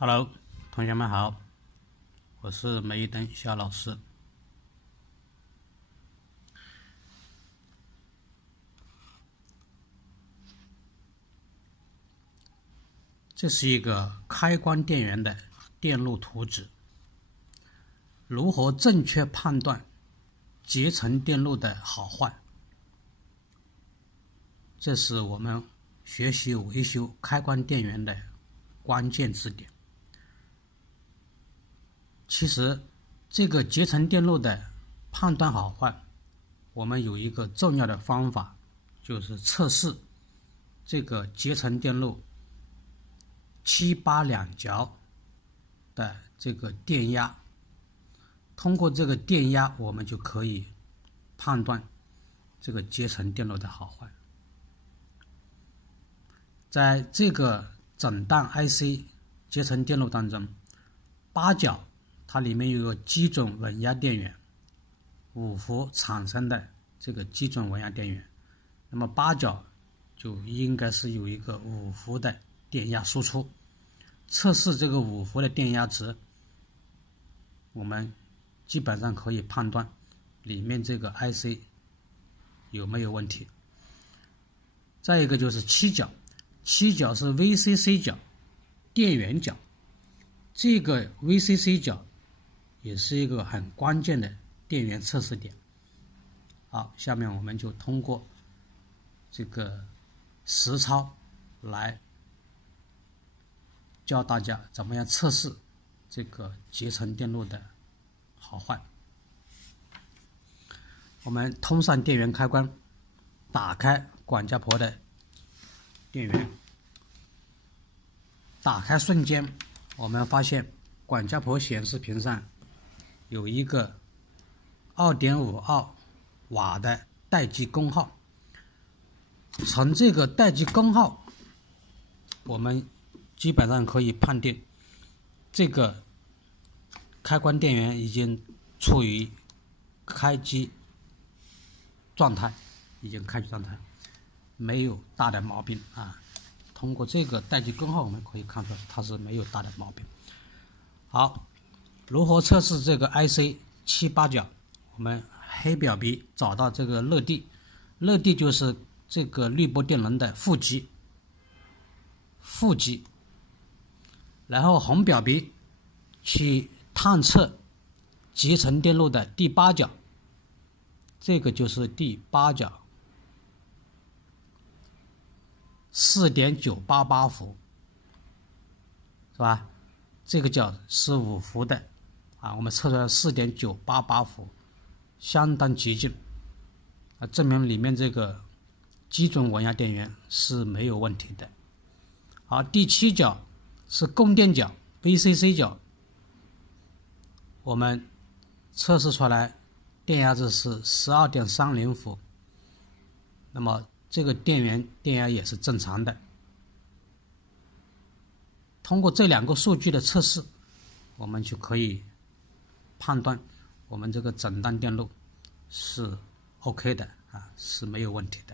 Hello， 同学们好，我是梅一登肖老师。这是一个开关电源的电路图纸，如何正确判断集成电路的好坏？这是我们学习维修开关电源的关键字点。其实这个集成电路的判断好坏，我们有一个重要的方法，就是测试这个集成电路7、8两角的这个电压。通过这个电压，我们就可以判断这个集成电路的好坏。在这个整弹 IC 集成电路当中，8角它里面有个基准稳压电源，5伏产生的这个基准稳压电源，那么8角就应该是有一个5伏的电压输出。测试这个5伏的电压值，我们基本上可以判断里面这个 IC 有没有问题。再一个就是7角，7角是 VCC 角，电源角。这个 VCC 角也是一个很关键的电源测试点。好，下面我们就通过这个实操来教大家怎么样测试这个集成电路的好坏。我们通上电源开关，打开管家婆的电源，打开瞬间，我们发现管家婆显示屏上有一个 2.52 瓦的待机功耗。从这个待机功耗，我们基本上可以判定这个开关电源已经处于开机状态，没有大的毛病啊。通过这个待机功耗，我们可以看出来它是没有大的毛病。好，如何测试这个 IC 7、8角？我们黑表笔找到这个热地，热地就是这个滤波电容的负极，然后红表笔去探测集成电路的第8角，这个就是第8角 4.988 伏，是吧？这个角是5伏的啊，我们测出来 4.988 伏，相当接近啊，证明里面这个基准稳压电源是没有问题的。好，第7角是供电角 VCC 角，我们测试出来电压值是 12.30 伏，那么这个电源电压也是正常的。通过这2个数据的测试，我们就可以判断我们这个整弹电路是 OK 的啊，是没有问题的。